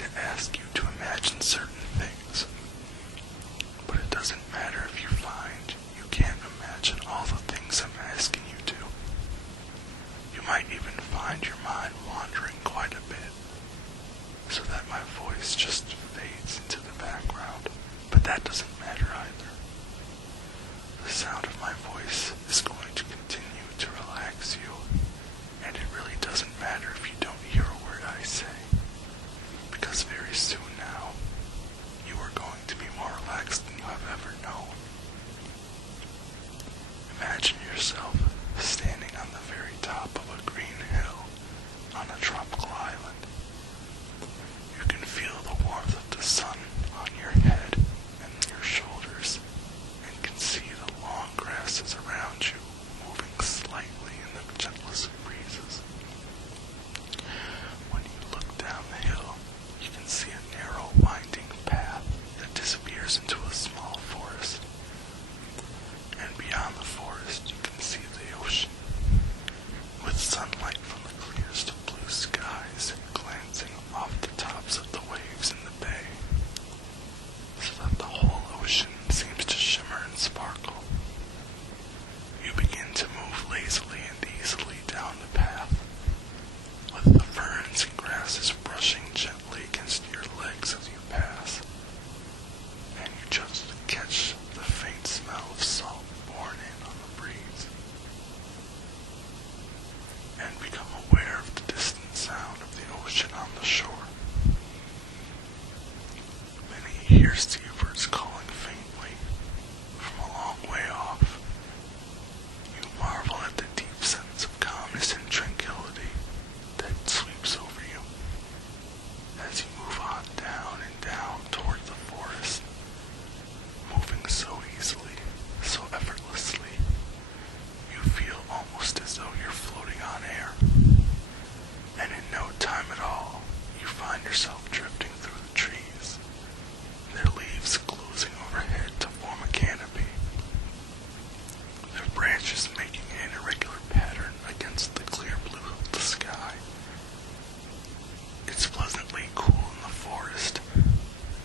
going to ask you to imagine certain things. But it doesn't matter if you find you can't imagine all the things I'm asking you to. You might even find your mind wandering quite a bit, so that my voice just fades into the background. But that doesn't matter either. The sound of my voice is going to continue to relax you, and it really doesn't matter if you don't hear a word I say, because very soon now, you are going to be more relaxed than you have ever known. Imagine yourself standing on the very top of a green hill on a tropical island. You can feel the warmth of the sun on your head and your shoulders, and can see the long grasses around you moving slightly in the gentlest breezes. When you look down the hill, you can see a narrow, winding path that disappears into a small forest. And beyond the forest, you can see the ocean, with sunlight from the clearest of blue skies glancing off the tops of the waves in the bay, so that the whole ocean seems to shimmer and sparkle. You begin to move lazily and easily down the path, with the ferns and grasses brushing gently against your legs as you pass, and you just catch the faint smell of salt borne in on the breeze, and become aware of the distant sound of the ocean on the shore. Many hear seabirds calling faintly from a long way off. You marvel at the deep sense of calmness and tranquility that sweeps over you as you move on down and down toward the forest, moving so easily, so effortlessly, you feel almost as though you're floating on air. And in no time at all, you find yourself drifting through the trees, their leaves closing overhead to form a canopy, their branches making an irregular pattern against the clear blue of the sky. It's pleasantly cool in the forest,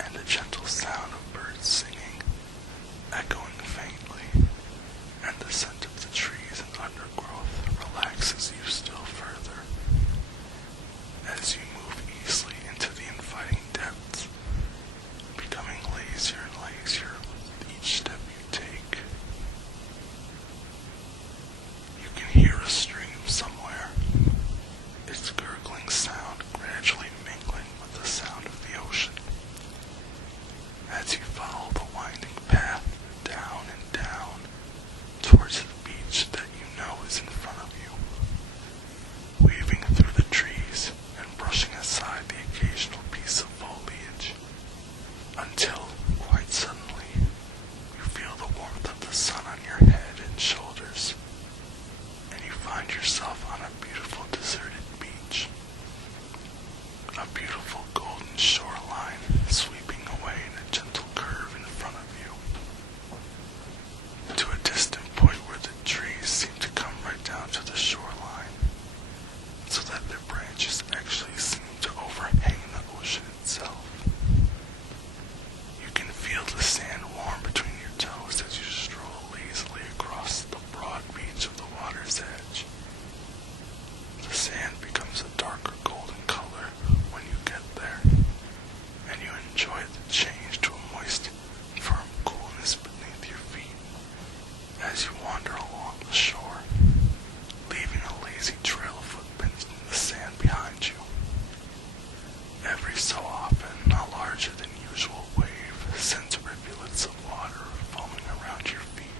and the gentle sound of birds singing, echoing faintly, and the scent of the trees and undergrowth relaxes you still further, as you move easily into the inviting depths, becoming lazier and lazier with each step you take. You can hear a stream somewhere, its gurgling sound gradually mingling with the sound of the ocean. As you follow the winding path down and down towards the beach that you know is in front of you, weaving through the trees and brushing aside the occasional piece of foliage, until, quite suddenly, you feel the warmth of the sun on your head and shoulders, and you find yourself on a beautiful deserted beach. A beautiful golden shoreline sweeping away in a gentle curve in front of you, to a distant point where the trees seem to come right down to the shoreline, so that their branches actually seem to overhang the ocean itself. You can feel the sand warm between your toes as you stroll lazily across the broad beach of the water's edge. The sand becomes a darker golden color when you get there, and you enjoy the change to a moist, firm coolness beneath your feet as you wander along the shore, leaving a lazy trail of footprints in the sand behind you. Every so often, a larger than usual wave sends rivulets of water foaming around your feet,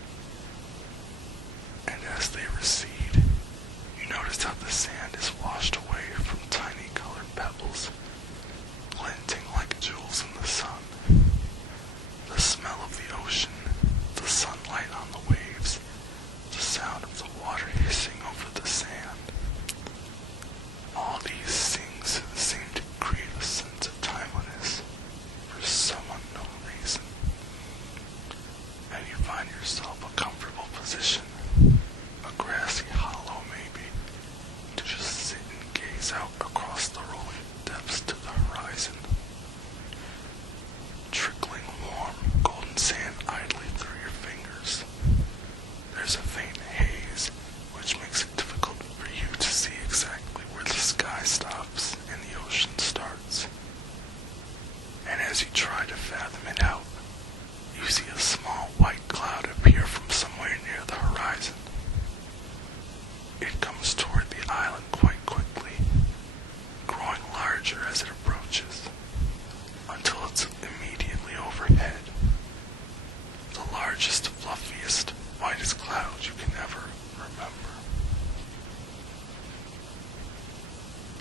and as they recede, you notice how the sand is washed away from tiny colored pebbles, glinting like jewels in the sun. The smell of the ocean, the sunlight on the waves, the sound of the water hissing over the sand. All these things seem to create a sense of timeliness for some unknown reason. And you find yourself a comfortable position, a grassy hollow maybe, to just sit and gaze out across the rolling depths to the horizon.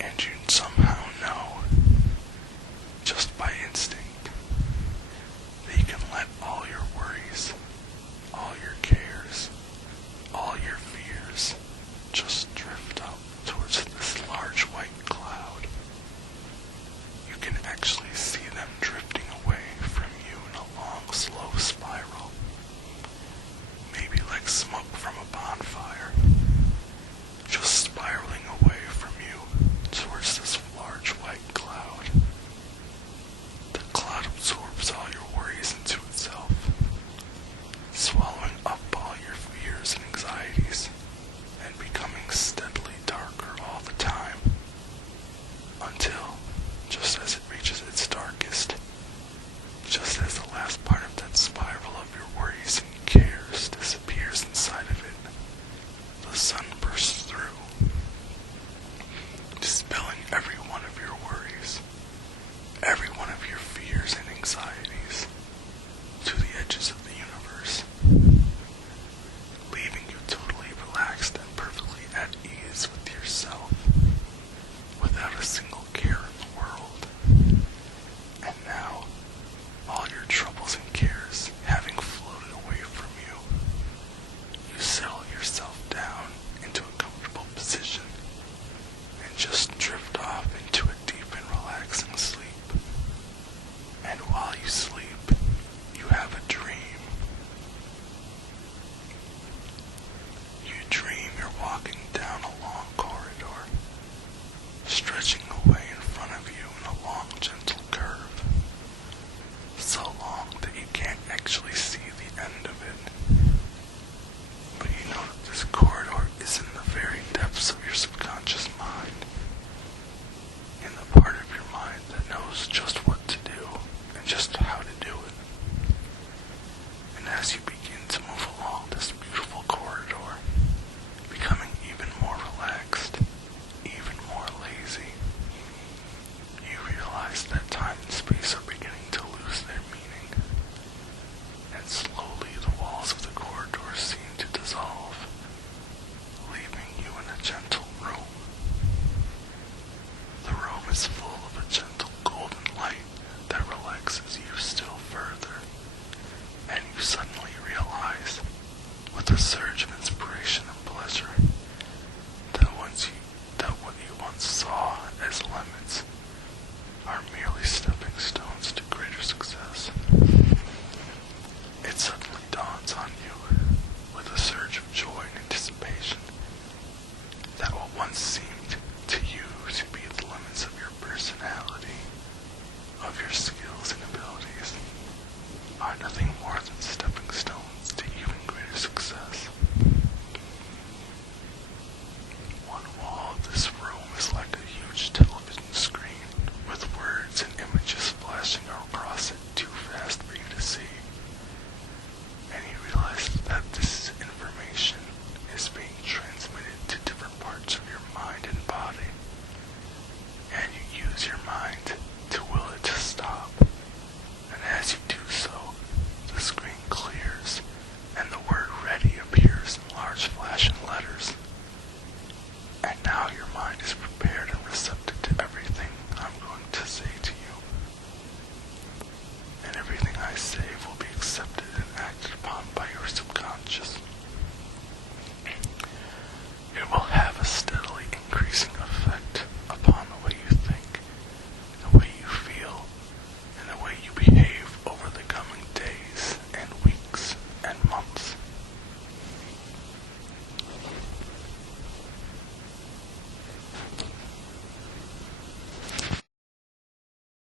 And you somehow know, just by instinct, that you can let all your worries, all your cares, all your fears just drift up towards this large white cloud. You can actually see them drifting away from you in a long, slow spiral, maybe like smoke from a bonfire, just spiraling away from you towards this large white cloud. The cloud absorbs all your worries into itself, swallowing up all your fears and anxieties, and becoming steadily darker all the time, until, just as it reaches its darkest, just as the last part of that spiral of your worries and cares disappears inside of it, the sun bursts through, dispelling every one of your worries, every one of your fears and anxieties, to the edges of the universe, leaving you totally relaxed and perfectly at ease with yourself, without a single care in the world. And now, all your troubles and cares having floated away from you, you settle yourself down into a comfortable position and just drift off into a deep and relaxing sleep. And while you sleep, you have a dream. You dream you're walking down a long corridor, stretching away in front of you in a long, gentle curve, so long that you can't actually see the end of it. But you know that this corridor is in the very depths of your subconscious mind, in the part of your mind that knows just what to do and just how to do it. And as you begin to move along this beautiful corridor, becoming even more relaxed, even more lazy, you realize that time and space